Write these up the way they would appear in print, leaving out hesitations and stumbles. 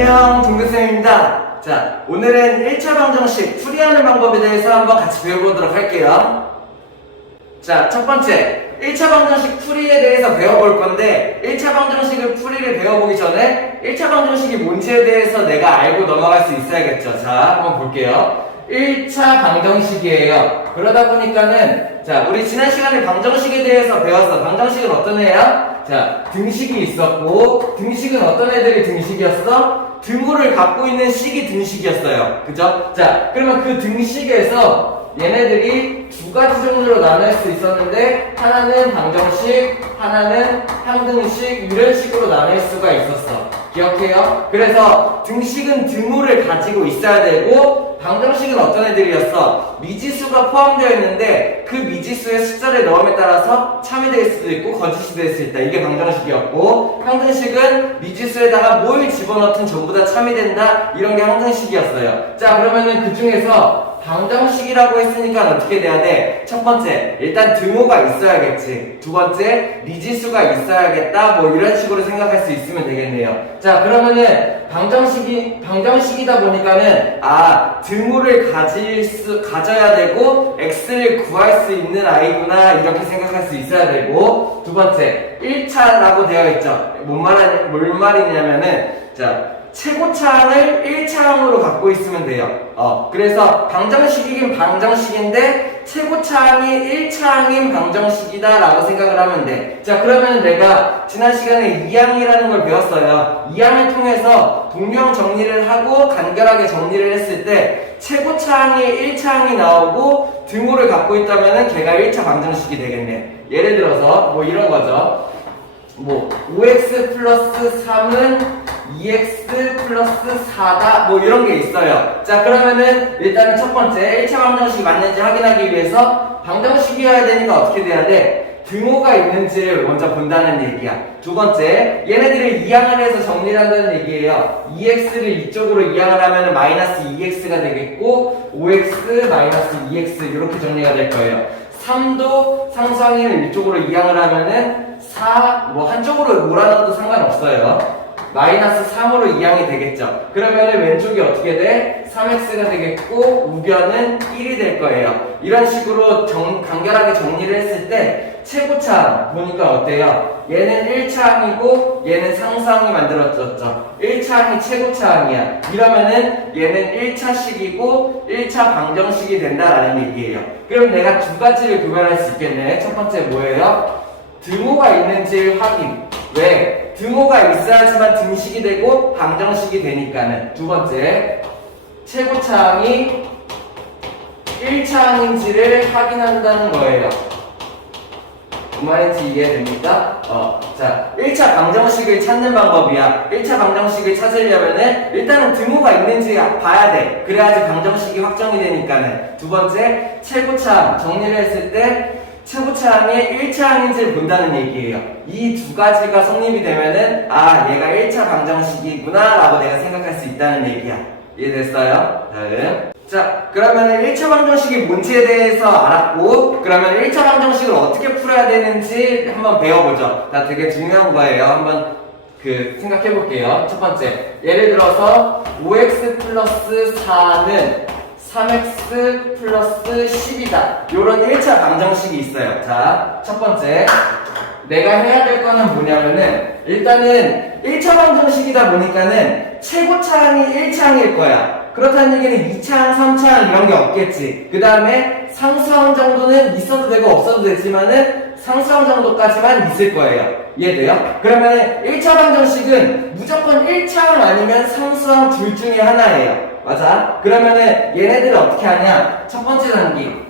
안녕, 동교쌤입니다. 자, 오늘은 1차 방정식 풀이하는 방법에 대해서 한번 같이 배워보도록 할게요. 자, 첫 번째, 1차 방정식 풀이에 대해서 배워볼 건데 1차 방정식을 풀이를 배워보기 전에 1차 방정식이 뭔지에 대해서 내가 알고 넘어갈 수 있어야겠죠. 자, 한번 볼게요. 1차 방정식이에요. 그러다 보니까는 자, 우리 지난 시간에 방정식에 대해서 배웠어. 방정식은 어떤 애야? 자, 등식이 있었고 등식은 어떤 애들이 등식이었어? 등호를 갖고 있는 식이 등식이었어요. 그죠? 자, 그러면 그 등식에서 얘네들이 두 가지 종류로 나눌 수 있었는데 하나는 방정식, 하나는 항등식 이런 식으로 나눌 수가 있었어. 기억해요? 그래서 등식은 등호를 가지고 있어야 되고 방정식은 어떤 애들이었어? 미지수가 포함되어 있는데 그 미지수의 숫자를 넣음에 따라서 참이 될 수도 있고 거짓이 될 수 있다. 이게 방정식이었고 항등식은 미지수에다가 뭘 집어넣든 전부 다 참이 된다. 이런 게 항등식이었어요. 자, 그러면은 그 중에서 방정식이라고 했으니까 어떻게 돼야 돼? 첫 번째, 일단 등호가 있어야겠지. 두 번째, 미지수가 있어야겠다. 뭐 이런 식으로 생각할 수 있으면 되겠네요. 자, 그러면은 방정식이다 보니까는 등호를 가져야 되고 x를 구할 수 있는 아이구나 이렇게 생각할 수 있어야 되고 두 번째, 1차라고 되어 있죠. 뭘 말이냐면은 자, 최고차항을 1차항으로 갖고 있으면 돼요. 그래서 방정식이긴 방정식인데 최고차항이 1차항인 방정식이다 라고 생각을 하면 돼. 자, 그러면 내가 지난 시간에 2항이라는 걸 배웠어요. 2항을 통해서 동류항 정리를 하고 간결하게 정리를 했을 때 최고차항이 1차항이 나오고 등호를 갖고 있다면 걔가 1차 방정식이 되겠네. 예를 들어서 뭐 이런 거죠. 뭐 5x 플러스 3은 2x 플러스 4다 뭐 이런 게 있어요. 자, 그러면은 일단은 첫 번째 1차 방정식이 맞는지 확인하기 위해서 방정식이어야 되니까 어떻게 돼야 돼? 등호가 있는지를 먼저 본다는 얘기야. 두 번째, 얘네들을 이항을 해서 정리를 한다는 얘기예요. 2x를 이쪽으로 이항을 하면은 마이너스 2x가 되겠고 5x 마이너스 2x 이렇게 정리가 될 거예요. 3도 상수항을 이쪽으로 이항을 하면은 4, 뭐 한쪽으로 몰아넣어도 상관없어요. 마이너스 3으로 이항이 되겠죠. 그러면 왼쪽이 어떻게 돼? 3x가 되겠고 우변은 1이 될 거예요. 이런 식으로 간결하게 정리를 했을 때 최고차항 보니까 어때요? 얘는 1차항이고 얘는 상수항이 만들어졌죠. 1차항이 최고차항이야. 이러면은 얘는 1차식이고 1차 방정식이 된다라는 얘기예요. 그럼 내가 두 가지를 구별할 수 있겠네. 첫 번째 뭐예요? 등호가 있는지 확인. 왜? 등호가 있어야지만 등식이 되고 방정식이 되니까는. 두 번째, 최고차항이 1차항인지를 확인한다는 거예요. 무슨 말인지 이해됩니까? 자, 1차 방정식을 찾는 방법이야. 1차 방정식을 찾으려면은 일단은 등호가 있는지 봐야 돼. 그래야지 방정식이 확정이 되니까는. 두 번째, 최고차항 정리를 했을 때 최고차항이 1차항인지를 본다는 얘기예요. 이 두 가지가 성립이 되면은 얘가 1차 방정식이구나 라고 내가 생각할 수 있다는 얘기야. 이해됐어요? 다음. 자, 그러면은 1차 방정식이 뭔지에 대해서 알았고 그러면 1차 방정식을 어떻게 풀어야 되는지 한번 배워보죠. 자, 되게 중요한 거예요. 한번 생각해 볼게요. 첫 번째, 예를 들어서 5x 플러스 4는 3x 플러스 10이다. 요런 1차 방정식이 있어요. 자, 첫 번째, 내가 해야 될 거는 뭐냐면은 일단은 1차 방정식이다 보니까는 최고차항이 1차항일 거야. 그렇다는 얘기는 2차항, 3차항 이런 게 없겠지. 그 다음에 상수항 정도는 있어도 되고 없어도 되지만은 상수항 정도까지만 있을 거예요. 이해돼요? 그러면은 1차 방정식은 무조건 1차항 아니면 상수항 둘 중에 하나예요. 맞아? 그러면은 얘네들을 어떻게 하냐? 첫 번째 단계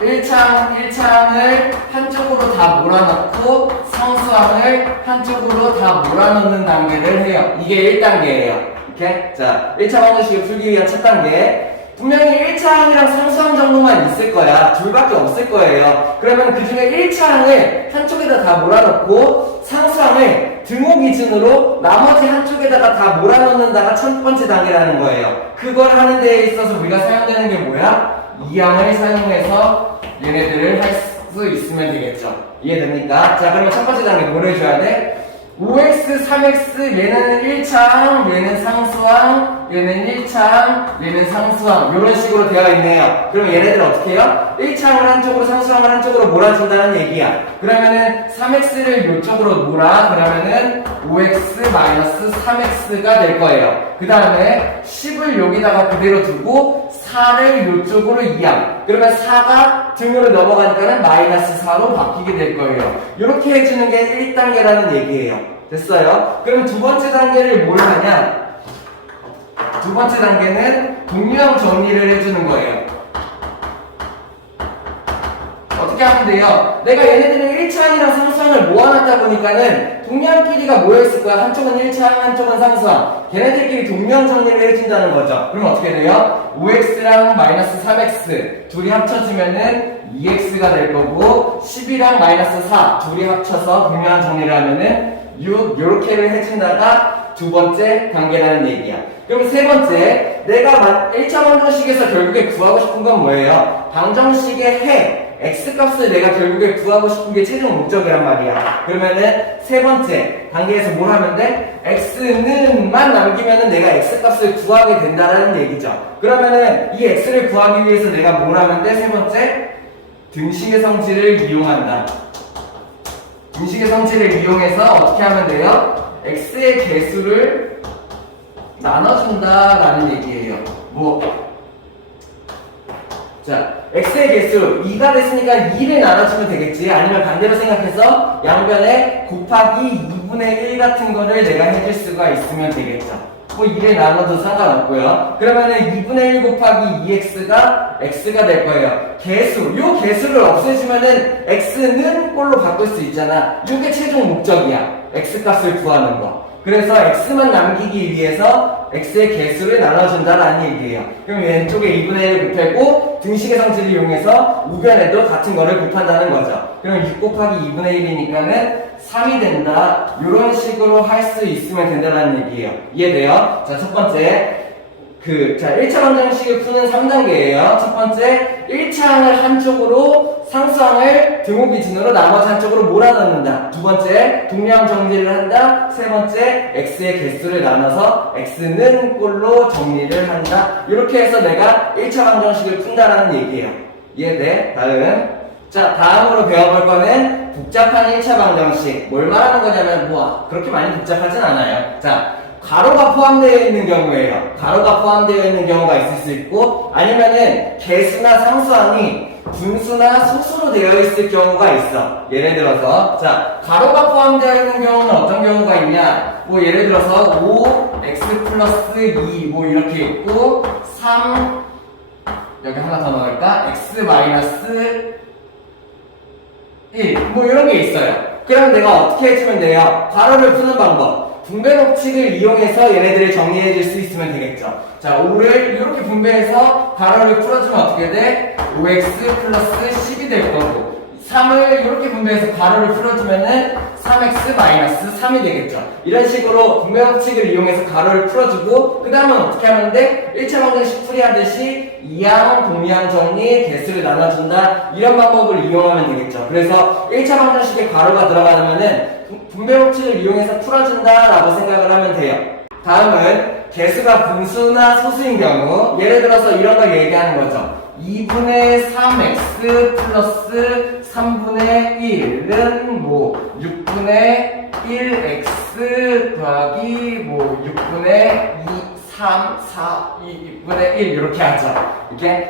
1차항을 한쪽으로 다 몰아넣고 상수항을 한쪽으로 다 몰아넣는 단계를 해요. 이게 1단계예요. 오케이? 자, 1차 방정식을 풀기 위한 첫 단계. 분명히 1차항이랑 상수항 정도만 있을 거야. 둘밖에 없을 거예요. 그러면 그 중에 1차항을 한쪽에다 다 몰아넣고 상수항을 등호 기준으로 나머지 한쪽에다가 다 몰아넣는다가 첫 번째 단계라는 거예요. 그걸 하는 데에 있어서 우리가 사용되는 게 뭐야? 2항을 사용해서 얘네들을 할 수 있으면 되겠죠. 이해됩니까? 자, 그러면 첫 번째 단계 뭘 해줘야 돼? 5x, 3x, 얘는 1차항, 얘는 상수항, 얘는 1차항, 얘는 상수항. 이런 식으로 되어 있네요. 그럼 얘네들 어떻게 해요? 1차항을 한쪽으로, 상수항을 한쪽으로 몰아준다는 얘기야. 그러면은 3x를 이쪽으로 몰아. 그러면은 5x-3x가 될 거예요. 그 다음에 10을 여기다가 그대로 두고 4를 이쪽으로 이항. 그러면 4가 등으로 넘어가니까는 -4로 바뀌게 될 거예요. 이렇게 해주는 게 1단계라는 얘기예요. 됐어요? 그럼 두 번째 단계를 뭘 하냐? 두 번째 단계는 동류형 정리를 해주는 거예요. 어떻게 하면 돼요? 내가 얘네들은 1차항이랑 상수항을 모아놨다 보니까는 동류형끼리가 모여있을 거야. 한쪽은 1차항, 한쪽은 상수항. 걔네들끼리 동류형 정리를 해준다는 거죠. 그럼 어떻게 돼요? 5x랑 -3x 둘이 합쳐지면은 2x가 될 거고 10이랑 -4 둘이 합쳐서 동류형 정리를 하면은 6 요렇게를 해준다가 두 번째 단계라는 얘기야. 그럼 세 번째, 내가 1차 방정식에서 결국에 구하고 싶은 건 뭐예요? 방정식의 해 x값을 내가 결국에 구하고 싶은 게 최종 목적이란 말이야. 그러면은 세 번째 단계에서 뭘 하면 돼? x는만 남기면은 내가 x값을 구하게 된다라는 얘기죠. 그러면은 이 x를 구하기 위해서 내가 뭘 하면 돼? 세 번째, 등식의 성질을 이용한다. 등식의 성질을 이용해서 어떻게 하면 돼요? x의 개수를 나눠준다라는 얘기예요. 자, x의 개수 2가 됐으니까 2를 나눠주면 되겠지. 아니면 반대로 생각해서 양변에 곱하기 2분의 1 같은 거를 내가 해줄 수가 있으면 되겠죠. 2를 나눠도 상관없고요. 그러면은 2분의 1 곱하기 2x가 x가 될 거예요. 개수, 요 개수를 없애주면은 x는 꼴로 바꿀 수 있잖아. 요게 최종 목적이야. x값을 구하는 거. 그래서 x만 남기기 위해서 x의 개수를 나눠준다라는 얘기예요. 그럼 왼쪽에 2분의 1을 곱하고 등식의 성질을 이용해서 우변에도 같은 거를 곱한다는 거죠. 그럼 6 곱하기 2분의 1이니까는 3이 된다. 이런 식으로 할 수 있으면 된다는 얘기예요. 이해돼요? 자, 첫 번째. 1차 방정식을 푸는 3단계예요. 첫 번째, 1차항을 한쪽으로, 상수항을 등호 기준으로 나머지 한쪽으로 몰아넣는다. 두 번째, 동류형 정리를 한다. 세 번째, x의 개수를 나눠서 x는 꼴로 정리를 한다. 이렇게 해서 내가 1차 방정식을 푼다라는 얘기예요. 이해돼? 다음으로 배워볼 거는 복잡한 1차 방정식. 뭘 말하는 거냐면, 그렇게 많이 복잡하진 않아요. 자, 가로가 포함되어 있는 경우에요. 가로가 포함되어 있는 경우가 있을 수 있고, 아니면은 개수나 상수항이 분수나 소수로 되어 있을 경우가 있어. 예를 들어서, 자, 가로가 포함되어 있는 경우는 어떤 경우가 있냐? 예를 들어서 5x 플러스 2 이렇게 있고, 3 여기 하나 더 넣을까? x 마이너스 1 이런 게 있어요. 그럼 내가 어떻게 해주면 돼요? 가로를 푸는 방법. 분배 법칙을 이용해서 얘네들을 정리해 줄 수 있으면 되겠죠. 자, 5를 이렇게 분배해서 가로를 풀어주면 어떻게 돼? 5x 플러스 10이 될 거고, 3을 이렇게 분배해서 가로를 풀어주면은 3x 마이너스 3이 되겠죠. 이런 식으로 분배 법칙을 이용해서 가로를 풀어주고, 그 다음은 어떻게 하면 돼? 1차 방정식 풀이하듯이 이항, 동류형 정리, 개수를 나눠준다. 이런 방법을 이용하면 되겠죠. 그래서 1차 방정식에 가로가 들어가면은 분배 법칙을 이용해서 풀어준다라고 생각을 하면 돼요. 다음은 개수가 분수나 소수인 경우, 예를 들어서 이런 걸 얘기하는 거죠. 2분의 3x 플러스 3분의 1은 6분의 1x 더하기 6분의 2, 3, 4, 2분의 1 이렇게 하죠.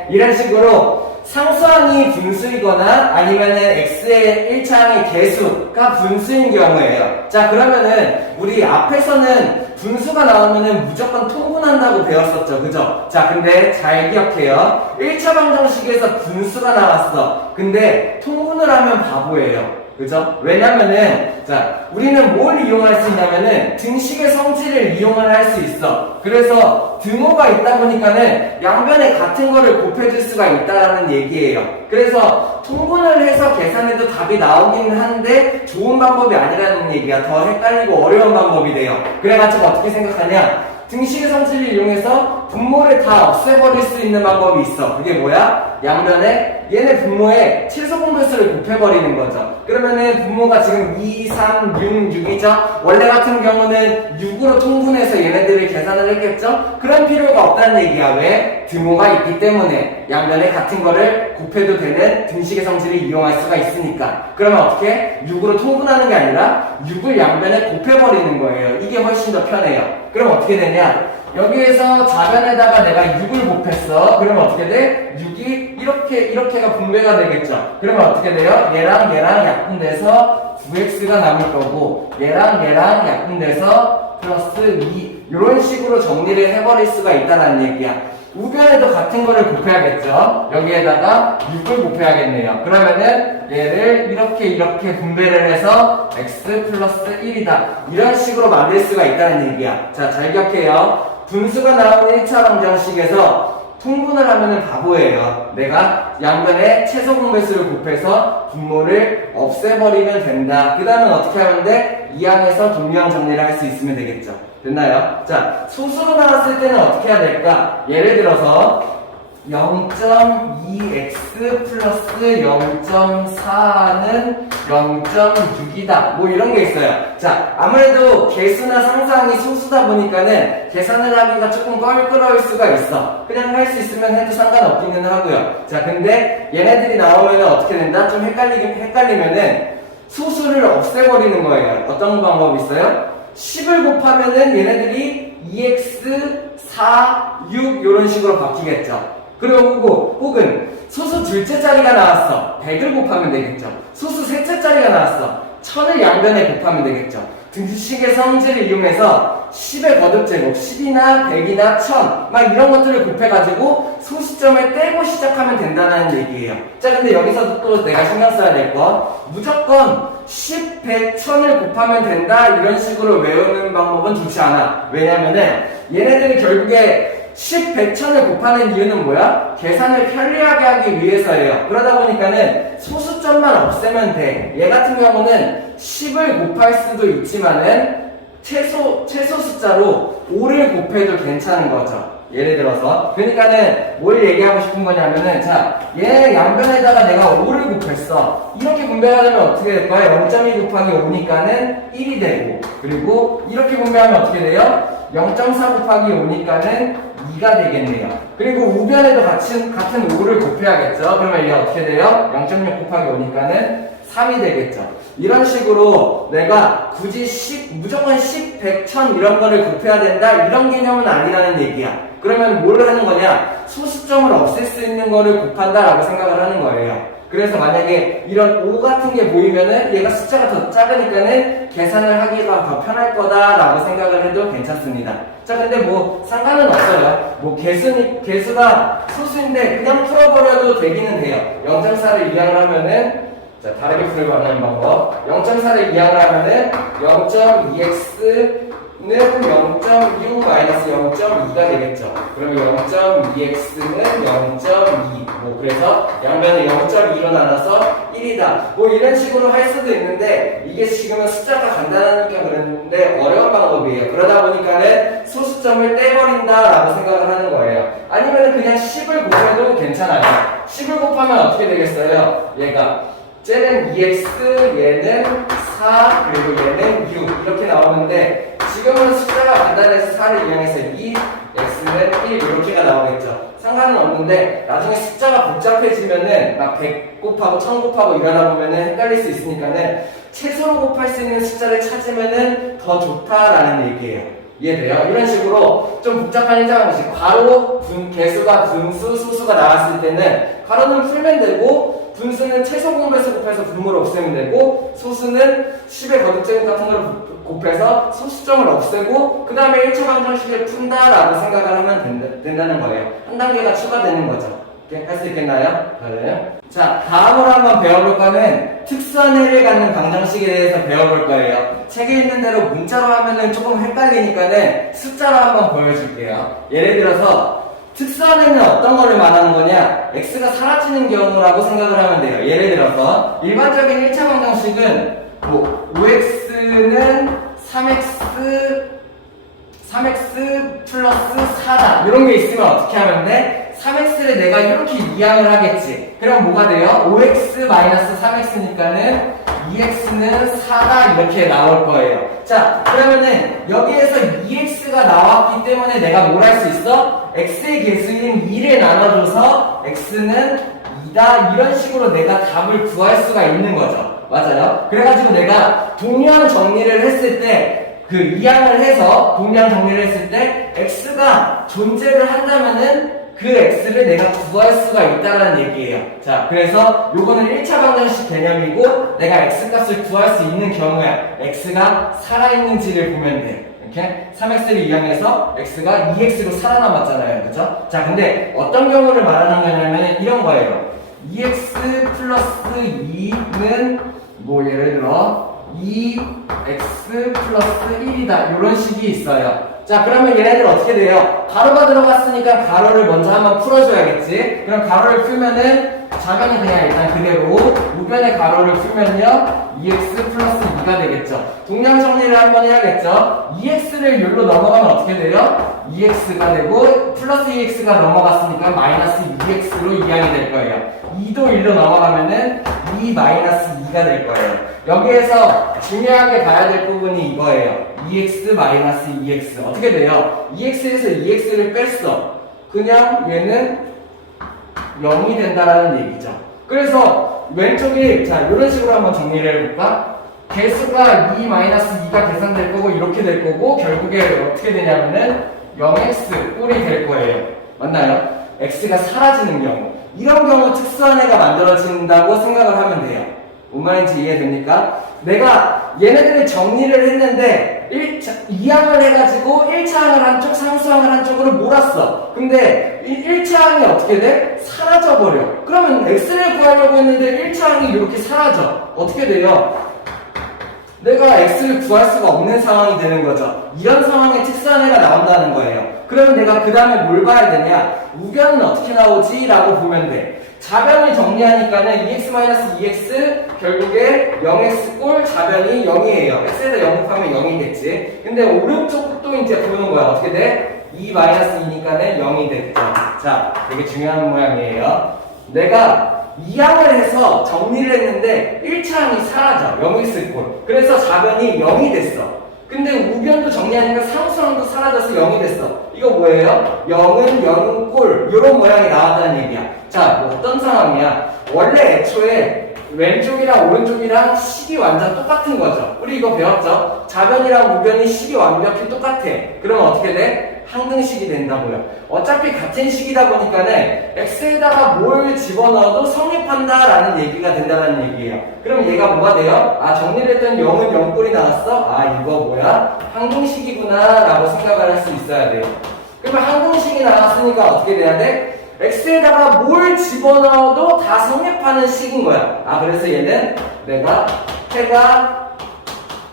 이런 식으로 상수항이 분수이거나 아니면은 x의 1차항의 개수가 분수인 경우예요. 자, 그러면은 우리 앞에서는 분수가 나오면은 무조건 통분한다고 배웠었죠. 그죠? 자, 근데 잘 기억해요. 1차 방정식에서 분수가 나왔어. 근데 통분을 하면 바보예요. 그죠? 왜냐면은, 자, 우리는 뭘 이용할 수 있냐면은, 등식의 성질을 이용을 할 수 있어. 그래서, 등호가 있다 보니까는, 양변에 같은 거를 곱해줄 수가 있다라는 얘기예요. 그래서, 통분을 해서 계산해도 답이 나오긴 한데, 좋은 방법이 아니라는 얘기가 더 헷갈리고 어려운 방법이 돼요. 그래가지고 어떻게 생각하냐? 등식의 성질을 이용해서 분모를 다 없애버릴 수 있는 방법이 있어. 그게 뭐야? 양변에 얘네 분모의 최소 공배수를 곱해버리는 거죠. 그러면은 분모가 지금 2, 3, 6, 6이죠? 원래 같은 경우는 6으로 통분해서 얘네들을 계산을 했겠죠? 그런 필요가 없다는 얘기야. 왜? 등호가 있기 때문에 양변에 같은 거를 곱해도 되는 등식의 성질을 이용할 수가 있으니까. 그러면 어떻게? 6으로 통분하는 게 아니라 6을 양변에 곱해버리는 거예요. 이게 훨씬 더 편해요. 그럼 어떻게 되냐? 여기에서 좌변에다가 내가 6을 곱했어. 그러면 어떻게 돼? 6이 이렇게가 분배가 되겠죠. 그러면 어떻게 돼요? 얘랑 약분돼서 9x가 남을 거고, 얘랑 약분돼서 플러스 2. 이런 식으로 정리를 해버릴 수가 있다는 얘기야. 우변에도 같은 거를 곱해야겠죠. 여기에다가 6을 곱해야겠네요. 그러면은 얘를 이렇게 분배를 해서 x 플러스 1이다. 이런 식으로 만들 수가 있다는 얘기야. 자, 잘 기억해요. 분수가 나오는 1차 방정식에서 통분을 하면은 바보예요. 내가 양변에 최소 공배수를 곱해서 분모를 없애버리면 된다. 그 다음은 어떻게 하면 돼? 이항에서 동류항 정리를 할 수 있으면 되겠죠. 됐나요? 자, 소수로 나왔을 때는 어떻게 해야 될까? 예를 들어서 0.2x 플러스 0.4는 0.6이다. 뭐 이런 게 있어요. 자, 아무래도 개수나 상수항이 소수다 보니까는 계산을 하기가 조금 껄끄러울 수가 있어. 그냥 할 수 있으면 해도 상관없기는 하고요. 자, 근데 얘네들이 나오면 어떻게 된다? 좀 헷갈리면은 소수를 없애버리는 거예요. 어떤 방법이 있어요? 10을 곱하면은 얘네들이 2x, 4, 6 이런 식으로 바뀌겠죠. 그리고 혹은 소수 둘째 자리가 나왔어. 100을 곱하면 되겠죠. 소수 셋째 자리가 나왔어. 1000을 양변에 곱하면 되겠죠. 등식의 성질을 이용해서 10의 거듭제곱, 10이나 100이나 1000 막 이런 것들을 곱해가지고 소수점을 떼고 시작하면 된다는 얘기예요. 자, 근데 여기서도 또 내가 신경 써야 될 거, 무조건 10, 100, 1000을 곱하면 된다 이런 식으로 외우는 방법은 좋지 않아. 왜냐면은 얘네들이 결국에 10, 100, 1000을 곱하는 이유는 뭐야? 계산을 편리하게 하기 위해서예요. 그러다 보니까는 소수점만 없애면 돼. 얘 같은 경우는 10을 곱할 수도 있지만은 최소 숫자로 5를 곱해도 괜찮은 거죠. 예를 들어서. 그러니까는 뭘 얘기하고 싶은 거냐면은, 자, 얘 양변에다가 내가 5를 곱했어. 이렇게 분배가 되면 어떻게 될 거야? 0.2 곱하기 5니까는 1이 되고, 그리고 이렇게 분배하면 어떻게 돼요? 0.4 곱하기 5니까는 2가 되겠네요. 그리고 우변에도 같은 5를 곱해야겠죠. 그러면 얘가 어떻게 돼요? 0.6 곱하기 5니까는 3이 되겠죠. 이런 식으로 내가 굳이 무조건 10, 100, 1000 이런 거를 곱해야 된다 이런 개념은 아니라는 얘기야. 그러면 뭘 하는 거냐? 소수점을 없앨 수 있는 거를 곱한다라고 생각을 하는 거예요. 그래서 만약에 이런 5 같은 게 보이면은 얘가 숫자가 더 작으니까는 계산을 하기가 더 편할 거다라고 생각을 해도 괜찮습니다. 자, 근데 뭐 상관은 없어요. 뭐 개수가 소수인데 그냥 풀어버려도 되기는 돼요. 0.4를 이항을 하면은, 자, 다르게 풀고 하는 방법. 0.4를 이항을 하면은 0.2x는 0.6-0.2가 되겠죠. 그러면 0.2x는 0.2. 뭐 그래서 양변을 0.2로 나눠서 1이다. 뭐 이런 식으로 할 수도 있는데 이게 지금은 숫자가 간단하니까 그랬는데 어려운 방법이에요. 그러다 보니까는 소수점을 떼버린다라고 생각을 하는 거예요. 아니면 그냥 10을 곱해도 괜찮아요. 10을 곱하면 어떻게 되겠어요? 얘가 쟤는 2x, 얘는 4, 그리고 얘는 6 이렇게 나오는데 지금은 숫자가 간단해서 4를 이용해서 2, x는 1 이렇게가 나오겠죠. 상관은 없는데 나중에 숫자가 복잡해지면은 막 100 곱하고 1000 곱하고 이러다 보면은 헷갈릴 수 있으니까는 최소로 곱할 수 있는 숫자를 찾으면은 더 좋다라는 얘기예요. 이해돼요? 이런 식으로 좀 복잡한 일자방식, 괄호, 개수가 분수, 소수가 나왔을 때는 괄호는 풀면 되고 분수는 최소 공배수 곱해서 분모를 없애면 되고 소수는 10의 거듭제곱 같은 걸 곱해서 소수점을 없애고 그 다음에 1차 방정식을 푼다라고 생각을 하면 된다는 거예요. 한 단계가 추가되는 거죠. 할 수 있겠나요? 자, 다음으로 한번 배워볼 거는 특수한 해를 갖는 방정식에 대해서 배워볼 거예요. 책에 있는 대로 문자로 하면은 조금 헷갈리니까는 숫자로 한번 보여줄게요. 예를 들어서 특수한 해는 어떤 거를 말하는 거냐? x가 사라지는 경우라고 생각을 하면 돼요. 예를 들어서 일반적인 1차 방정식은 뭐 5x는 3x 플러스 4다 이런 게 있으면 어떻게 하면 돼? 3x를 내가 이렇게 이항을 하겠지. 그럼 뭐가 돼요? 5x-3x니까는 2x는 4다 이렇게 나올 거예요. 자, 그러면은 여기에서 2x가 나왔기 때문에 내가 뭘 할 수 있어? x의 개수인 2를 나눠줘서 x는 2다 이런 식으로 내가 답을 구할 수가 있는 거죠. 맞아요? 그래가지고 내가 동량 정리를 했을 때 그 이항을 해서 동량 정리를 했을 때 x가 존재를 한다면은 그 x를 내가 구할 수가 있다는 얘기예요. 자, 그래서 요거는 1차 방정식 개념이고 내가 x 값을 구할 수 있는 경우에 x가 살아있는지를 보면 돼. 이렇게 3x를 이항해서 x가 2x로 살아남았잖아요. 그쵸? 자, 근데 어떤 경우를 말하는 거냐면 이런 거예요. 2x 플러스 2는 뭐 예를 들어 2x 플러스 1이다 이런 식이 있어요. 자, 그러면 얘네들 어떻게 돼요? 가로가 들어갔으니까 가로를 먼저 한번 풀어줘야겠지. 그럼 가로를 풀면은 좌변이 그냥 일단 그대로 우변의 가로를 풀면요 2x 플러스 2가 되겠죠. 동량 정리를 한번 해야겠죠. 2x를 여기로 넘어가면 어떻게 돼요? 2x가 되고 플러스 2x가 넘어갔으니까 마이너스 2x로 이항이 될 거예요. 2도 1로 넘어가면은 2 마이너스 2가 될 거예요. 여기에서 중요하게 봐야 될 부분이 이거예요. 2x 마이너스 2x 어떻게 돼요? 2x에서 2x를 뺐어. 그냥 얘는 0이 된다라는 얘기죠. 그래서 왼쪽이 자 이런 식으로 한번 정리를 해볼까? 개수가 2-2가 계산될 거고 이렇게 될 거고 결국에 어떻게 되냐면은 0x 꼴이 될 거예요. 맞나요? x가 사라지는 경우 이런 경우 특수한 애가 만들어진다고 생각을 하면 돼요. 뭔 말인지 이해됩니까? 내가 얘네들을 정리를 했는데 2항을 해가지고 1차항을 한쪽, 상수항을 한쪽으로 몰았어. 근데 1차항이 어떻게 돼? 사라져버려. 그러면 x를 구하려고 했는데 1차항이 이렇게 사라져. 어떻게 돼요? 내가 x를 구할 수가 없는 상황이 되는 거죠. 이런 상황에 특수한 애가 나온다는 거예요. 그러면 내가 그 다음에 뭘 봐야 되냐? 우변은 어떻게 나오지? 라고 보면 돼. 좌변을 정리하니까는 2x-2x 결국에 0x 꼴 좌변이 0이에요. x에다 0 곱하면 0이 됐지. 근데 오른쪽도 이제 보는 거야. 어떻게 돼? 2-2니까는 0이 됐죠. 자, 되게 중요한 모양이에요. 내가 2항을 해서 정리를 했는데 1차항이 사라져. 0x 꼴. 그래서 좌변이 0이 됐어. 근데 우변도 정리하니까 상수항도 사라져서 0이 됐어. 이거 뭐예요? 0은 0은 꼴. 이런 모양이 나왔다는 얘기야. 자, 뭐 어떤 상황이야? 원래 애초에 왼쪽이랑 오른쪽이랑 식이 완전 똑같은 거죠. 우리 이거 배웠죠? 좌변이랑 우변이 식이 완벽히 똑같아. 그럼 어떻게 돼? 항등식이 된다고요. 어차피 같은 식이다 보니까는 x에다가 뭘 집어넣어도 성립한다라는 얘기가 된다는 얘기예요. 그럼 얘가 뭐가 돼요? 아, 정리를 했던 0은 0꼴이 나왔어? 아, 이거 뭐야? 항등식이구나 라고 생각을 할 수 있어야 돼요. 그러면 항등식이 나왔으니까 어떻게 돼야 돼? x에다가 뭘 집어넣어도 다 성립하는 식인 거야. 아, 그래서 얘는 내가 해가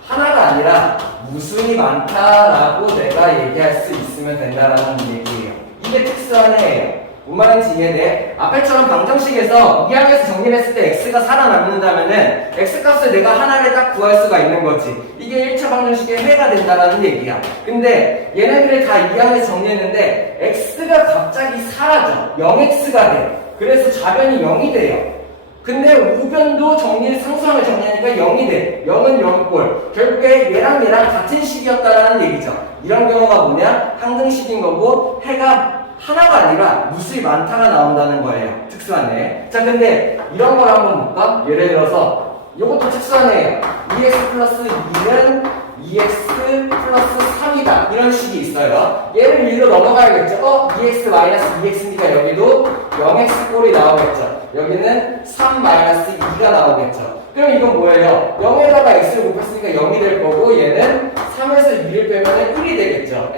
하나가 아니라 무수히 많다라고 내가 얘기할 수 있으면 된다라는 얘기예요. 이게 특수한 애예요. 뭔 말인지 이해돼? 앞에처럼 방정식에서 이항에서 정리를 했을 때 x가 살아남는다면은 x값을 내가 하나를 딱 구할 수가 있는 거지. 이게 1차 방정식의 해가 된다라는 얘기야. 근데 얘네들을 다 이항에서 정리했는데 x가 갑자기 사라져. 0x가 돼. 그래서 좌변이 0이 돼요. 근데 우변도 상수항을 정리하니까 0이 돼. 0은 0꼴. 결국에 얘랑 같은 식이었다라는 얘기죠. 이런 경우가 뭐냐? 항등식인 거고 해가 하나가 아니라 무수히 많다가 나온다는 거예요. 특수한 애. 자, 근데 이런 걸 한번 볼까? 예를 들어서 이것도 특수한 애예요. 2x 플러스 2는 2x 플러스 3이다. 이런 식이 있어요. 얘를 위로 넘어가야겠죠? 2x 마이너스 2x니까 여기도 0x 꼴이 나오겠죠. 여기는 3 마이너스 2가 나오겠죠. 그럼 이건 뭐예요? 0에다가 x를 곱했으니까 0이 될 거고 얘는 3에서 2를 빼면 1이 되겠죠.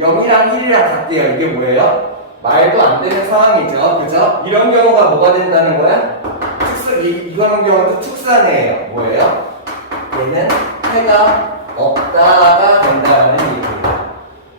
0이랑 1이랑 같대요. 이게 뭐예요? 말도 안 되는 상황이죠. 그죠? 이런 경우가 뭐가 된다는 거야? 이런 경우도 특수한 애예요. 뭐예요? 얘는 해가 없다가 된다는 얘기예요.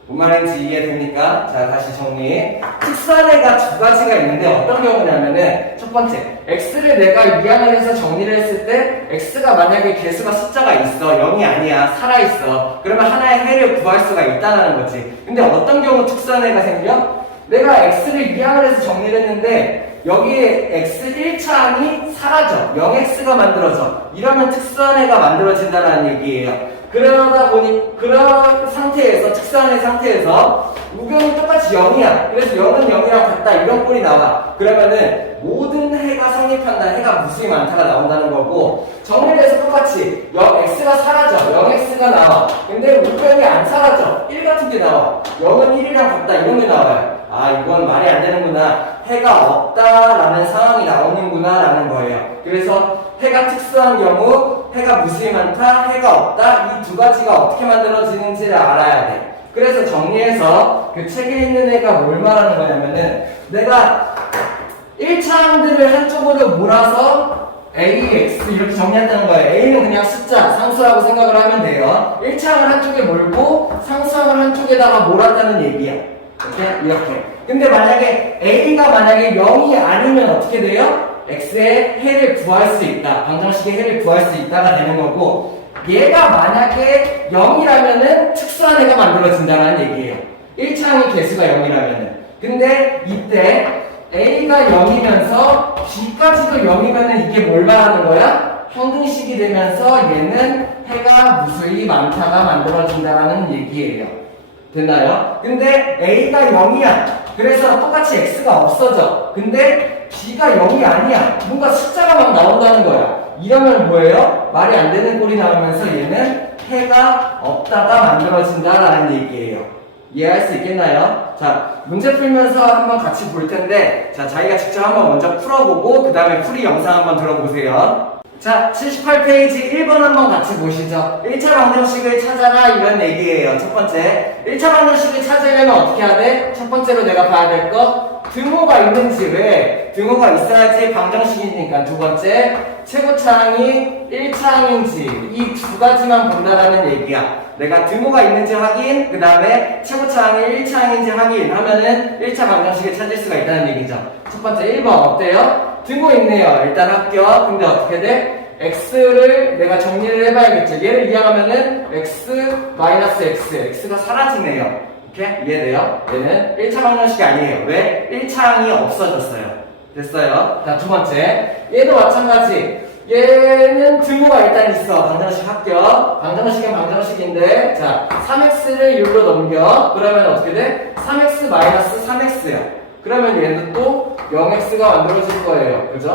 뭔 말인지 이해됩니까? 자, 다시 정리. 특수한 애가 두 가지가 있는데 어떤 경우냐면은 첫 번째, x를 내가 이항을 해서 정리를 했을 때 x가 만약에 개수가 숫자가 있어. 0이 아니야. 살아있어. 그러면 하나의 해를 구할 수가 있다는 거지. 근데 어떤 경우 특수한 애가 생겨? 내가 x를 이항을 해서 정리를 했는데 여기에 x 1차항이 사라져. 0x가 만들어져. 이러면 특수한해가 만들어진다는 얘기예요. 그러다 보니 그런 상태에서 특수한해 상태에서 우변이 똑같이 0이야. 그래서 0은 0이랑 같다. 이런 꼴이 나와. 그러면은 모든 해가 성립한다. 해가 무수히 많다가 나온다는 거고 정리를 해서 똑같이 x가 사라져. 0x가 나와. 근데 우변이 안 사라져. 1 같은 게 나와. 0은 1이랑 같다. 이런 게 나와요. 아, 이건 말이 안 되는구나. 해가 없다라는 상황이 나오는구나 라는 거예요. 그래서 해가 특수한 경우 해가 무수히 많다, 해가 없다 이 두 가지가 어떻게 만들어지는지를 알아야 돼. 그래서 정리해서 그 책에 있는 애가 뭘 말하는 거냐면은 내가 1차항들을 한쪽으로 몰아서 A, X 이렇게 정리한다는 거예요. A는 그냥 숫자, 상수라고 생각을 하면 돼요. 1차항을 한쪽에 몰고 상수항을 한쪽에다가 몰았다는 얘기야. 이렇게. 근데 만약에 A가 만약에 0이 아니면 어떻게 돼요? X의 해를 구할 수 있다. 방정식의 해를 구할 수 있다가 되는 거고 얘가 만약에 0이라면은 특수한 해가 만들어진다는 얘기예요. 1차항의 개수가 0이라면은. 근데 이때 A가 0이면서 B까지도 0이면은 이게 뭘 말하는 거야? 평등식이 되면서 얘는 해가 무수히 많다가 만들어진다는 얘기예요. 됐나요? 근데 A가 0이야. 그래서 똑같이 X가 없어져. 근데 B가 0이 아니야. 뭔가 숫자가 막 나온다는 거야. 이러면 뭐예요? 말이 안 되는 꼴이 나오면서 얘는 해가 없다가 만들어진다라는 얘기예요. 이해할 수 있겠나요? 자, 문제 풀면서 한번 같이 볼 텐데, 자, 자기가 직접 한번 먼저 풀어보고, 그 다음에 풀이 영상 한번 들어보세요. 자, 78페이지 1번 한번 같이 보시죠. 1차 방정식을 찾아라 이런 얘기예요. 첫 번째, 1차 방정식을 찾으려면 어떻게 해야 돼? 첫 번째로 내가 봐야 될 거, 등호가 있는지. 왜? 등호가 있어야지 방정식이니까. 두 번째, 최고차항이 1차항인지 이 두 가지만 본다라는 얘기야. 내가 등호가 있는지 확인, 그 다음에 최고차항이 1차항인지 확인하면은 1차 방정식을 찾을 수가 있다는 얘기죠. 첫 번째 1번 어때요? 등호 있네요. 일단 합격. 근데 어떻게 돼? x를 내가 정리를 해봐야겠죠. 얘를 이해하면은 x가 사라지네요. 이렇게 이해돼요? 얘는 1차 방정식이 아니에요. 왜? 1차항이 없어졌어요. 됐어요? 자, 두 번째. 얘도 마찬가지. 얘는 등호가 일단 있어. 방정식 합격. 방정식은 방정식인데, 자, 3x를 1로 넘겨. 그러면 어떻게 돼? 3x 마이너스 3x야. 그러면 얘는 또 0x가 만들어질 거예요. 그죠?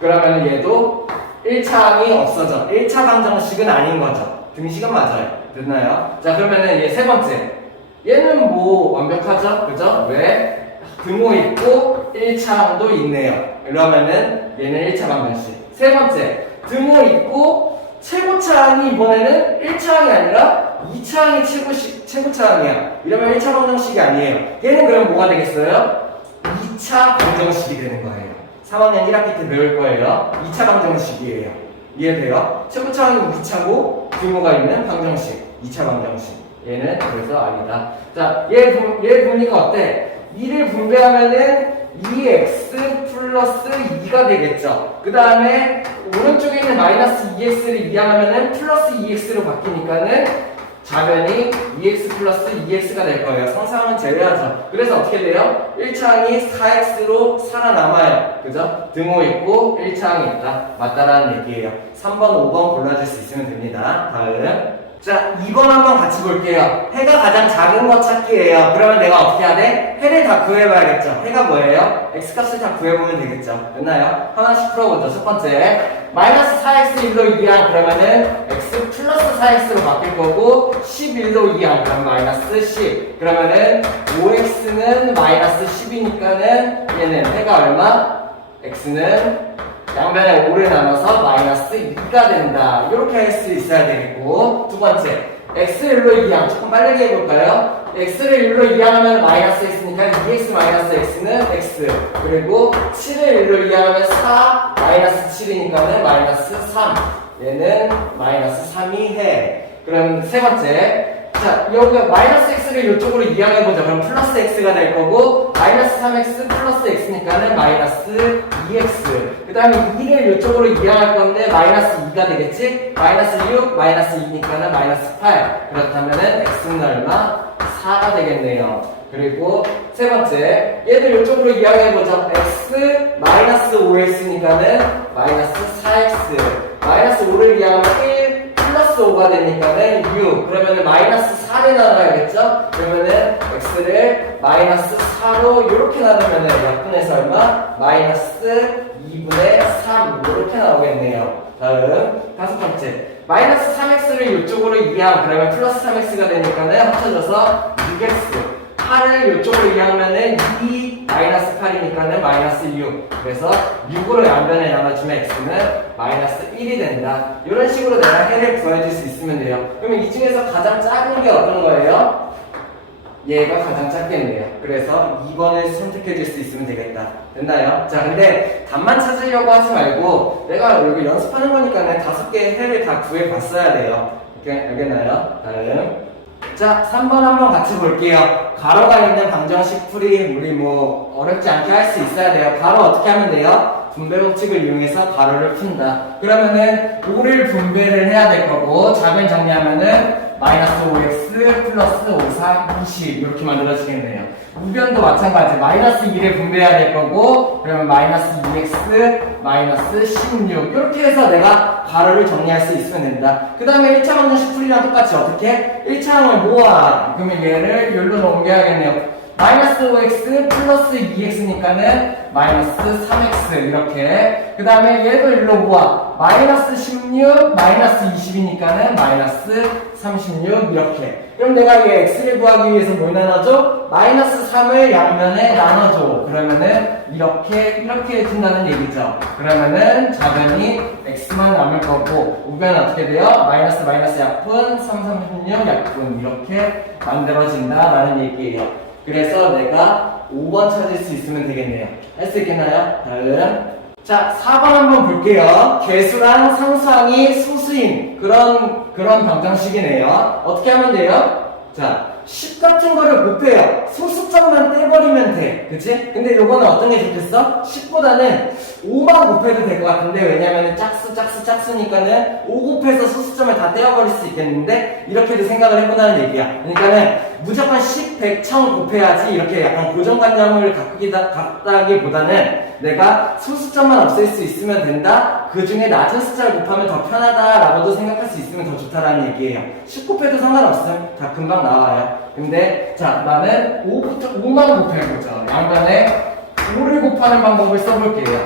그러면 얘도 1차항이 없어져. 1차 방정식은 아닌 거죠. 등식은 맞아요. 됐나요? 자, 그러면은 얘 세 번째. 얘는 뭐 완벽하죠? 그죠? 왜? 등호 있고 1차항도 있네요. 이러면은 얘는 1차 방정식. 세 번째. 등호 있고 최고차항이 이번에는 1차항이 아니라 2차항이 최고차항이야. 이러면 1차 방정식이 아니에요. 얘는 그럼 뭐가 되겠어요? 2차 방정식이 되는 거예요. 3학년 1학기 때 배울 거예요. 2차 방정식이에요. 이해돼요? 최고차항이 2차고 등호가 있는 방정식. 2차 방정식. 얘는 그래서 아니다. 자, 얘 보니까 어때? 2를 분배하면은 2x 플러스 2가 되겠죠. 그 다음에 오른쪽에 있는 마이너스 2x를 이항하면은 플러스 2x로 바뀌니까는 좌변이 2x 플러스 2x가 될 거예요. 상상은 제외하죠. 그래서 어떻게 돼요? 1차항이 4x로 살아남아요. 그죠? 등호 있고 1차항이 있다. 맞다라는 얘기예요. 3번, 5번 골라줄 수 있으면 됩니다. 다음. 자, 2번 한번 같이 볼게요. 해가 가장 작은 것 찾기예요. 그러면 내가 어떻게 해야 돼? 해를 다 구해봐야겠죠. 해가 뭐예요? x값을 다 구해보면 되겠죠. 됐나요? 하나씩 풀어보죠. 첫 번째, 마이너스 4x1로 이항 그러면은 x 플러스 4x로 바뀔 거고 11로 이항 그러면 마이너스 10. 그러면은 5x는 마이너스 10이니까는 얘는 해가 얼마? x는 양변에 5를 나눠서 마이너스 2가 된다. 이렇게 할 수 있어야 되겠고, 두 번째, x를 1로 이항. 조금 빠르게 해볼까요? x를 1로 이항하면 마이너스 x니까 2x 마이너스 x는 x. 그리고 7을 1로 이항하면 4 마이너스 7이니까는 마이너스 3. 얘는 마이너스 3이 해. 그럼 세 번째, 자, 여기가 마이너스 x를 이쪽으로 이항해보자. 그럼 플러스 x가 될 거고, 마이너스 3x 플러스 x니까는 마이너스 2x. 그 다음에 2를 이쪽으로 이항할 건데, 마이너스 2가 되겠지? 마이너스 6, 마이너스 2니까는 마이너스 8. 그렇다면은 x는 얼마? 4가 되겠네요. 그리고 세 번째, 얘들 이쪽으로 이야기해보자. x 마이너스 5x니까는 마이너스 4x. 마이너스 5를 이해하면 1 플러스 5가 되니까는 6. 그러면은 마이너스 4를 나눠야겠죠? 그러면은 x를 마이너스 4로 이렇게 나누면은 약분해서 얼마? 마이너스 2분의 3 이렇게 나오겠네요. 다음 다섯 번째, 마이너스 3x를 이쪽으로 이항 그러면 플러스 3x가 되니까는 합쳐져서 6x. 8을 이쪽으로 이항하면은 2 마이너스 8이니까는 마이너스 6. 그래서 6으로 양변에 나눠주면 x는 마이너스 1이 된다. 이런 식으로 내가 해를 구해줄 수 있으면 돼요. 그러면 이 중에서 가장 작은 게 어떤 거예요? 얘가 가장 작겠네요. 그래서 2번을 선택해 줄 수 있으면 되겠다. 됐나요? 자, 근데 답만 찾으려고 하지 말고 내가 여기 연습하는 거니까는 5개의 해를 다 구해 봤어야 돼요. 알겠나요? 다음. 자, 3번 한번 같이 볼게요. 가로가 있는 방정식 풀이 우리 뭐 어렵지 않게 할 수 있어야 돼요. 가로 어떻게 하면 돼요? 분배 법칙을 이용해서 가로를 푼다. 그러면은 5를 분배를 해야 될 거고 좌변 정리하면은 마이너스 5x 플러스 5, 4, 20 이렇게 만들어지겠네요. 우변도 마찬가지. 마이너스 2를 분배해야 될 거고 그러면 마이너스 2x 마이너스 16 이렇게 해서 내가 가로를 정리할 수 있으면 된다. 그 다음에 1차 방정식 풀이랑 똑같이 어떻게? 1차항을 모아. 그러면 얘를 여기로 넘겨야겠네요. 마이너스 5x 플러스 2x니까는 마이너스 3x 이렇게. 그 다음에 얘도 일로 모아. 마이너스 16 마이너스 20이니까는 마이너스 36 이렇게. 그럼 내가 얘 x를 구하기 위해서 뭘 나눠줘? 마이너스 3을 양면에 나눠줘. 그러면은 이렇게 해준다는 얘기죠. 그러면은 좌변이 x만 남을 거고 우변은 어떻게 돼요? 마이너스 마이너스 약분 3, 36 약분 이렇게 만들어진다라는 얘기예요. 그래서 내가 5번 찾을 수 있으면 되겠네요. 할 수 있겠나요? 다음. 자, 4번 한번 볼게요. 개수랑 상수항이 소수인 그런 방정식이네요. 어떻게 하면 돼요? 자, 10 같은 거를 곱해요. 소수점만 떼버리면 돼. 그치? 근데 요거는 어떤 게 좋겠어? 10보다는 5만 곱해도 될 것 같은데, 왜냐면은 짝수니까는 5 곱해서 소수점을 다 떼어버릴 수 있겠는데, 이렇게도 생각을 해보자는 얘기야. 그러니까는 무조건 10, 100, 1000 곱해야지 이렇게 약간 고정관념을 갖다기보다는 내가 소수점만 없앨 수 있으면 된다? 그 중에 낮은 숫자를 곱하면 더 편하다라고도 생각할 수 있으면 더 좋다라는 얘기예요. 10 곱해도 상관없음. 다 금방 나와요. 근데 자, 나는 5만 곱해보자. 양변에 5를 곱하는 방법을 써볼게요.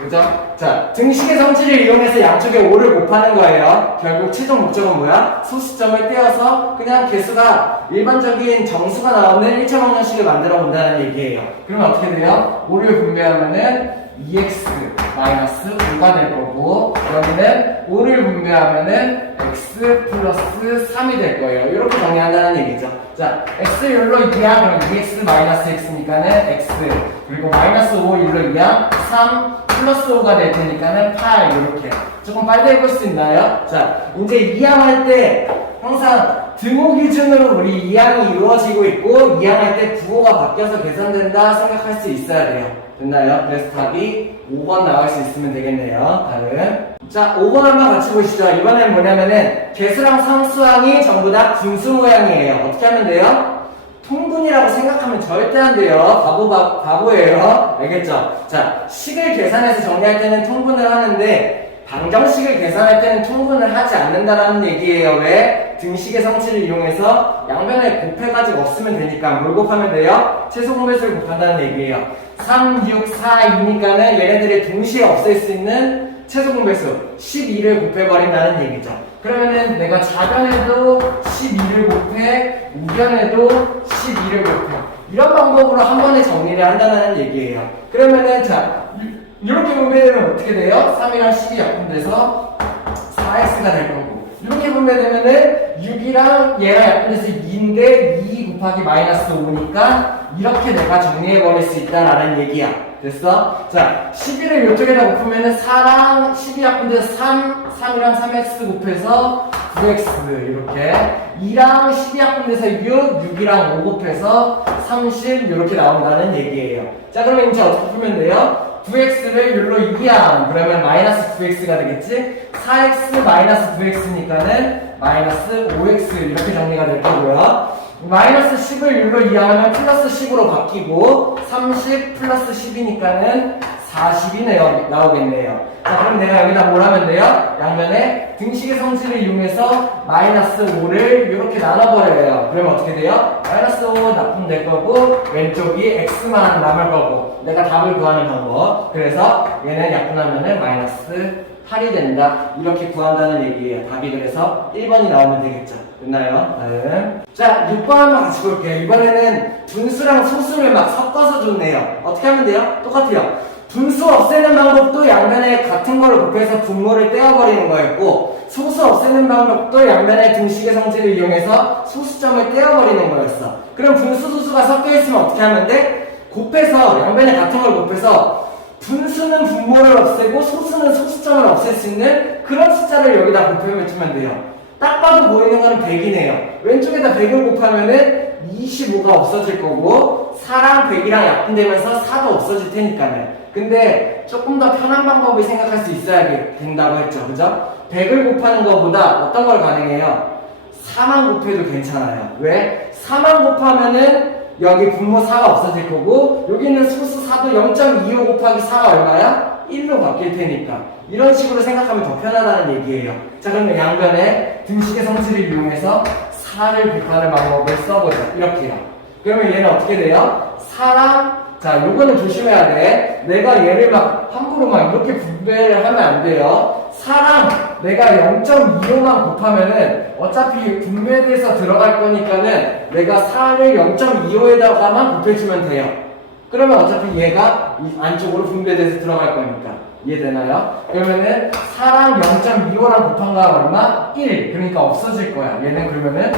그죠? 자, 등식의 성질을 이용해서 양쪽에 5를 곱하는 거예요. 결국 최종 목적은 뭐야? 소수점을 떼어서 그냥 개수가 일반적인 정수가 나오는 1차 방정식을 만들어 본다는 얘기예요. 그러면 어떻게 돼요? 5를 분배하면은 2x 마이너스 5가 될 거고 여기는 5를 분배하면은 x 플러스 3이 될 거예요. 이렇게 정리한다는 얘기죠. 자, x 율로 2항 그럼 2x 마이너스 x니까는 x 그리고 마이너스 5 율로 2항 3 플러스 5가 될 테니까는 8 이렇게 조금 빨리 해볼 수 있나요? 자, 이제 2항 할 때 항상 등호 기준으로 우리 2항이 이루어지고 있고 2항 할 때 부호가 바뀌어서 계산된다 생각할 수 있어야 돼요. 됐나요? 그래서 답이 5번 나올 수 있으면 되겠네요. 다음. 자, 5번 한번 같이 보시죠. 이번엔 뭐냐면은 개수랑 상수항이 전부 다 분수 모양이에요. 어떻게 하면 돼요? 통분이라고 생각하면 절대 안 돼요. 바보예요. 알겠죠? 자, 식을 계산해서 정리할 때는 통분을 하는데 방정식을 계산할 때는 통분을 하지 않는다라는 얘기예요. 왜? 등식의 성질을 이용해서 양변을 곱해가지고 없으면 되니까 뭘 곱하면 돼요? 최소 공배수를 곱한다는 얘기예요. 3, 6, 4, 2니까는 얘네들이 동시에 없앨 수 있는 최소 공배수 12를 곱해버린다는 얘기죠. 그러면은 내가 좌변에도 12를 곱해, 우변에도 12를 곱해. 이런 방법으로 한 번에 정리를 한다는 얘기예요. 그러면은 자, 이렇게 분배되면 어떻게 돼요? 3이랑 10이 약분돼서 4x가 될 거고 이렇게 분배되면은 6이랑 얘가 약분돼서 2인데 2 곱하기 마이너스 5니까 이렇게 내가 정리해버릴 수 있다라는 얘기야. 됐어? 자, 11을 이쪽에다 곱으면은 4랑 10이 약분돼서 3이랑 3x 곱해서 9x 이렇게 2랑 10이 약분돼서 6이랑 5 곱해서 30 이렇게 나온다는 얘기예요. 자, 그러면 이제 어떻게 풀면 돼요? 9x를 율로 2항 그러면 마이너스 9x가 되겠지? 4x 마이너스 9x니까는 마이너스 5x 이렇게 정리가 될 거고요. 마이너스 10을 6로 이항하면 플러스 10으로 바뀌고 30 플러스 10이니까는 40이 나오겠네요. 자, 그럼 내가 여기다 뭘 하면 돼요? 양면에 등식의 성질을 이용해서 마이너스 5를 이렇게 나눠버려요. 그러면 어떻게 돼요? 마이너스 5 납품될 거고 왼쪽이 x만 남을 거고 내가 답을 구하는 방법. 그래서 얘는 약분하면은 마이너스 8이 된다. 이렇게 구한다는 얘기예요. 답이 그래서 1번이 나오면 되겠죠. 됐나요? 다음. 자, 6번 한번 같이 볼게요. 이번에는 분수랑 소수를 막 섞어서 줬네요. 어떻게 하면 돼요? 똑같아요. 분수 없애는 방법도 양면에 같은 걸 곱해서 분모를 떼어버리는 거였고 소수 없애는 방법도 양면의 등식의 성질을 이용해서 소수점을 떼어버리는 거였어. 그럼 분수 소수가 섞여있으면 어떻게 하면 돼? 곱해서 양면에 같은 걸 곱해서 분수는 분모를 없애고 소수는 소수점을 없앨 수 있는 그런 숫자를 여기다 곱해주면 돼요. 딱 봐도 보이는 거는 100이네요. 왼쪽에다 100을 곱하면은 25가 없어질 거고 4랑 100이랑 약분되면서 4도 없어질 테니까는. 근데 조금 더 편한 방법을 생각할 수 있어야 된다고 했죠. 그죠? 100을 곱하는 것보다 어떤 걸 가능해요? 4만 곱해도 괜찮아요. 왜? 4만 곱하면은 여기 분모 4가 없어질 거고 여기는 소수 4도 0.25 곱하기 4가 얼마야? 1로 바뀔 테니까. 이런 식으로 생각하면 더 편하다는 얘기예요. 자, 그러면 양변에 등식의 성질을 이용해서 4를 곱하는 방법을 써보자. 이렇게요. 그러면 얘는 어떻게 돼요? 4랑 자, 요거는 조심해야 돼. 내가 얘를 막 함부로 막 이렇게 분배를 하면 안 돼요. 4랑 내가 0.25만 곱하면은 어차피 분배돼서 들어갈 거니까는 내가 4를 0.25에다가만 곱해주면 돼요. 그러면 어차피 얘가 이 안쪽으로 분배돼서 들어갈 거니까. 이해되나요? 그러면은 4랑 0.25랑 곱한 거가 얼마? 1. 그러니까 없어질 거야. 얘는 그러면은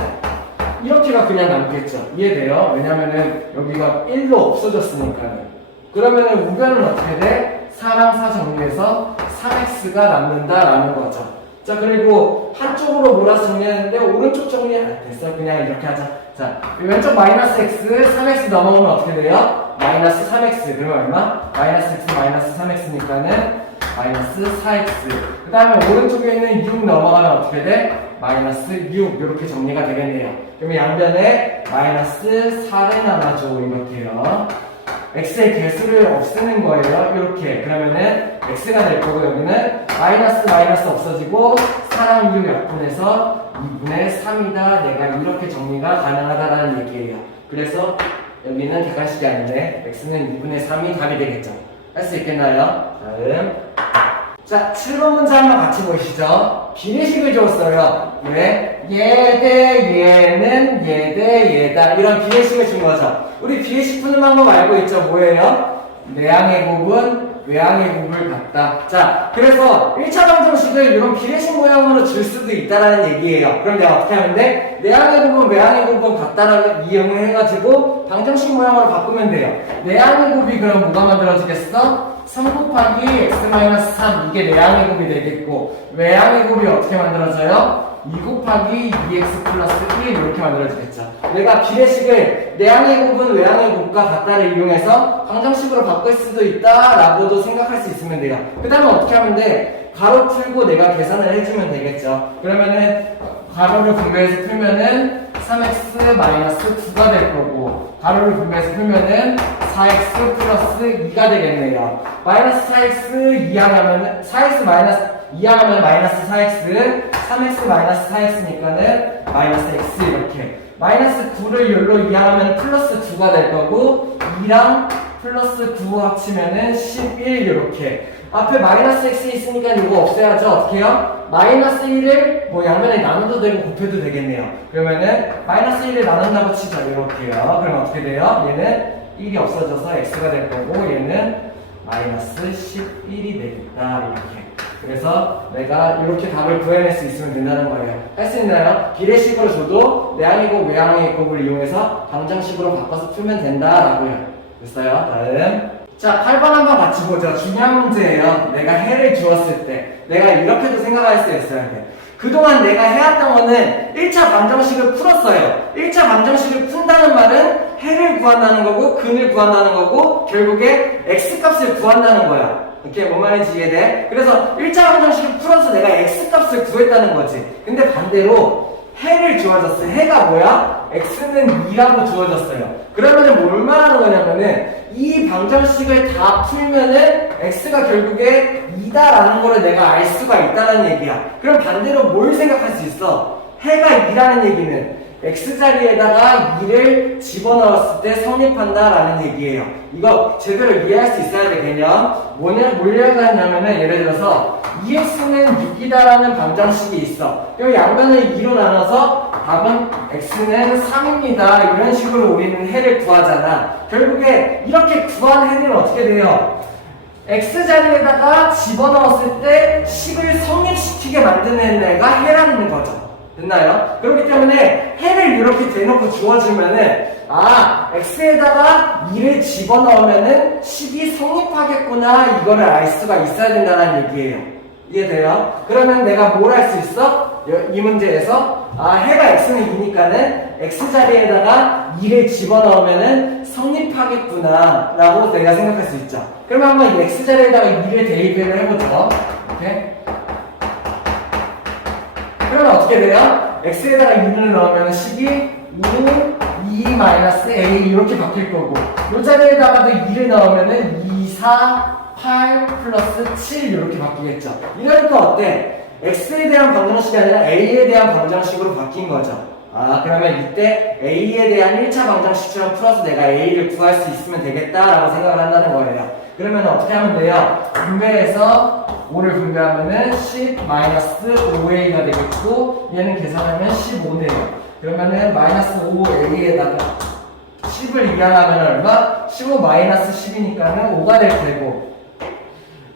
이렇게가 그냥 남겠죠. 이해돼요? 왜냐면은 여기가 1로 없어졌으니까는. 그러면은 우변은 어떻게 돼? 4랑 4 정리해서 3x가 남는다라는 거죠. 자, 그리고 한쪽으로 몰아서 정리했는데 오른쪽 정리 됐어. 그냥 이렇게 하자. 자, 왼쪽 마이너스 x, 3x 넘어오면 어떻게 돼요? 마이너스 3x. 그러면 얼마? 마이너스 x 마이너스 3x니까는 마이너스 4x. 그 다음에 오른쪽에 있는 6 넘어가면 어떻게 돼? 마이너스 6 이렇게 정리가 되겠네요. 그러면 양변에 마이너스 4를 나눠줘. 이렇게요. x의 개수를 없애는 거예요. 이렇게. 그러면은 x가 될 거고 여기는 마이너스 마이너스 없어지고 4랑 6 약분해서 2분의 3이다. 내가 이렇게 정리가 가능하다라는 얘기예요. 그래서 여기는 객관식이 아닌데 x는 2분의 3이 답이 되겠죠. 할 수 있겠나요? 다음. 자, 7번 문제 한번 같이 보시죠. 비례식을 줬어요. 왜? 얘 대 얘는 얘 대 얘다. 이런 비례식을 준 거죠. 우리 비례식 푸는 방법 알고 있죠? 뭐예요? 내항의 곱은 외항의 곱을 같다. 자, 그래서 1차 방정식을 이런 비례식 모양으로 줄 수도 있다라는 얘기예요. 그럼 내가 어떻게 하면 돼? 내항의 곱은 외항의 곱은 같다라는 이용을 해가지고 방정식 모양으로 바꾸면 돼요. 내항의 곱이 그럼 뭐가 만들어지겠어? 3 곱하기 x-3 이게 내항의 곱이 되겠고 외항의 곱이 어떻게 만들어져요? 2 곱하기 2x 플러스 1 이렇게 만들어지겠죠. 내가 비례식을 내항의 곱은 외항의 곱과 같다를 이용해서 방정식으로 바꿀 수도 있다라고도 생각할 수 있으면 돼요. 그 다음에 어떻게 하면 돼? 가로 풀고 내가 계산을 해주면 되겠죠. 그러면은 가로를 분배해서 풀면은 3x-9가 될 거고 가로를 분배해서 풀면은 4x 플러스 2가 되겠네요. 마이너스 4x 이항하면은 4x 마이너스 이항하면 마이너스 4x 3x 마이너스 4x니까는 마이너스 x 이렇게 마이너스 9를 열로 이항하면 플러스 2가 될 거고 2랑 플러스 9 합치면은 11 이렇게 앞에 마이너스 x 있으니까 이거 없애야죠. 어떻게 해요? 마이너스 1을 뭐 양면에 나눠도 되고 곱해도 되겠네요. 그러면은 마이너스 1을 나눈다고 치죠. 이렇게요. 그럼 어떻게 돼요? 얘는 1이 없어져서 x가 될 거고 얘는 마이너스 11이 되겠다. 이렇게. 그래서 내가 이렇게 답을 구해낼 수 있으면 된다는 거예요. 할 수 있나요? 비례식으로 줘도 내항의 곱, 외항의 곱을 이용해서 방정식으로 바꿔서 풀면 된다라고요. 됐어요? 다음. 자, 8번 한번 같이 보죠. 중요한 문제예요. 내가 해를 주었을 때 내가 이렇게도 생각할 수 있어야 돼. 그동안 내가 해왔던 거는 1차 방정식을 풀었어요. 1차 방정식을 푼다는 말은 해를 구한다는 거고 근을 구한다는 거고 결국에 x값을 구한다는 거야. 이렇게 뭔 말인지 이해돼? 그래서 1차 방정식을 풀어서 내가 x값을 구했다는 거지. 근데 반대로 해를 주어졌어요. 해가 뭐야? x는 2라고 주어졌어요. 그러면은 뭘 말하는 거냐면은 이 방정식을 다 풀면은 x가 결국에 2다라는 거를 내가 알 수가 있다는 얘기야. 그럼 반대로 뭘 생각할 수 있어? 해가 2라는 얘기는 x자리에다가 2를 집어넣었을 때 성립한다라는 얘기예요. 이거 제대로 이해할 수 있어야 돼, 개념. 뭘 얘기하냐면은 예를 들어서 2x는 6이다라는 방정식이 있어. 그럼 양변을 2로 나눠서 답은 x는 3입니다. 이런 식으로 우리는 해를 구하잖아. 결국에 이렇게 구한 해는 어떻게 돼요? x자리에다가 집어넣었을 때 식을 성립시키게 만드는 애가 해라는 거죠. 됐나요? 그렇기 때문에 해를 이렇게 대놓고 주어주면은 x에다가 2를 집어넣으면은 식이 성립하겠구나 이거를 알 수가 있어야 된다는 얘기예요. 이해돼요? 그러면 내가 뭘 할 수 있어? 이 문제에서 해가 x는 2니까는 x자리에다가 2를 집어넣으면은 성립하겠구나 라고 내가 생각할 수 있죠. 그러면 한번 이 x자리에다가 2를 대입을 해보죠. 오케이? 그러면 어떻게 돼요? x에다가 2를 넣으면 식이 2-a 이렇게 바뀔 거고 이 자리에다가도 2를 넣으면 2, 4, 8 플러스 7 이렇게 바뀌겠죠. 이러니까 어때? x에 대한 방정식이 아니라 a에 대한 방정식으로 바뀐 거죠. 그러면 이때 a에 대한 1차 방정식처럼 풀어서 내가 a를 구할 수 있으면 되겠다라고 생각을 한다는 거예요. 그러면 어떻게 하면 돼요? 분배해서 5를 분배하면은 10-5a가 되겠고 얘는 계산하면 15네요. 그러면은 -5a에다가 10을 이항하면 얼마? 15-10이니까는 5가 될 테고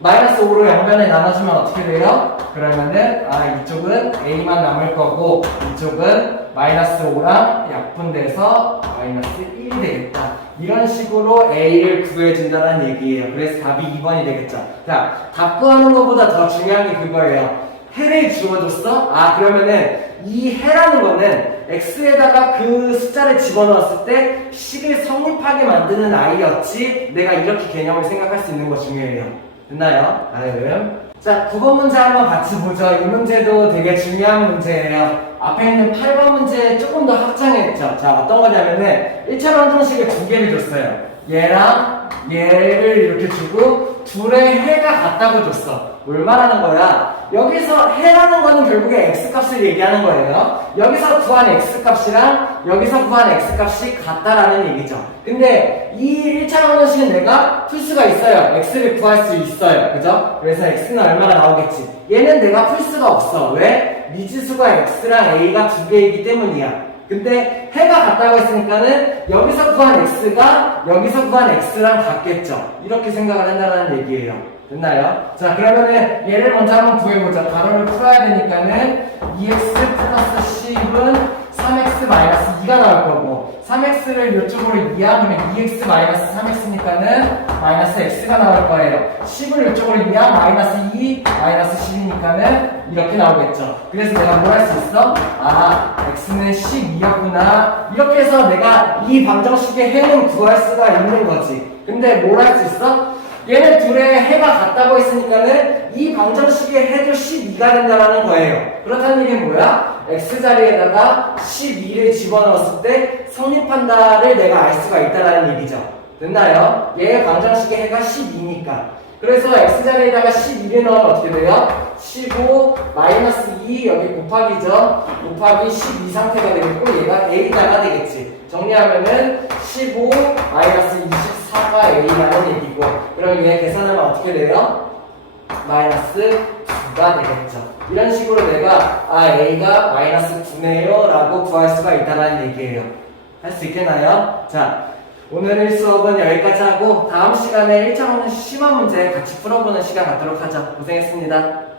-5로 양변에 나눠주면 어떻게 돼요? 그러면은 이쪽은 a만 남을 거고 이쪽은 -5랑 약분돼서 -1이 되겠다. 이런 식으로 a를 구해준다는 얘기예요. 그래서 답이 2번이 되겠죠. 자, 답 구하는 것보다 더 중요한 게 그거예요. 해를 주어줬어? 그러면은 이 해라는 거는 x에다가 그 숫자를 집어넣었을 때 식을 성립하게 만드는 아이였지 내가 이렇게 개념을 생각할 수 있는 거 중요해요. 됐나요? 다음. 자, 9번 문제 한번 같이 보죠. 이 문제도 되게 중요한 문제예요. 앞에 있는 8번 문제 조금 더 확장했죠. 자, 어떤 거냐면은 1차 방정식을 두 개를 줬어요. 얘랑 얘를 이렇게 주고 둘의 해가 같다고 줬어. 뭘 말하는 거야? 여기서 해라는 거는 결국에 x값을 얘기하는 거예요. 여기서 구한 x값이랑 여기서 구한 x값이 같다라는 얘기죠. 근데 이 1차 방정식은 내가 풀 수가 있어요. x를 구할 수 있어요. 그죠? 그래서 x는 얼마가 나오겠지. 얘는 내가 풀 수가 없어. 왜? 미지수가 x랑 a가 두 개이기 때문이야. 근데 해가 같다고 했으니까는 여기서 구한 x가 여기서 구한 x랑 같겠죠. 이렇게 생각을 한다는 얘기예요. 됐나요? 자, 그러면은 얘를 먼저 한번 구해보자. 가로를 풀어야 되니까는 2x 플러스 10은 3x-2가 나올 거고 3x를 이쪽으로 이항하면 2x 3x니까는 -x가 나올 거예요. 10을 이쪽으로 이항 -2 -10이니까는 이렇게 나오겠죠. 그래서 내가 뭘 할 수 있어? x는 12였구나. 이렇게 해서 내가 이 방정식의 해는 구할 수가 있는 거지. 근데 뭘 할 수 있어? 얘네 둘의 해가 같다고 했으니까는 이 방정식의 해도 12가 된다는 거예요. 그렇다는 얘기는 뭐야? x자리에다가 12를 집어넣었을 때 성립한다를 내가 알 수가 있다는 얘기죠. 됐나요? 얘의 방정식의 해가 12니까. 그래서 x자리에다가 12를 넣으면 어떻게 돼요? 15 -2 여기 곱하기죠. 곱하기 12 상태가 되겠고 얘가 a다가 되겠지. 정리하면은 15 -24가 a라는 얘기고 그럼 얘 계산하면 어떻게 돼요? -2가 되겠죠. 이런 식으로 내가 a가 -9네요 라고 구할 수가 있다는 얘기예요. 할 수 있겠나요? 자, 오늘 수업은 여기까지 하고 다음 시간에 1차 문제 심화 문제 같이 풀어보는 시간 갖도록 하죠. 고생했습니다.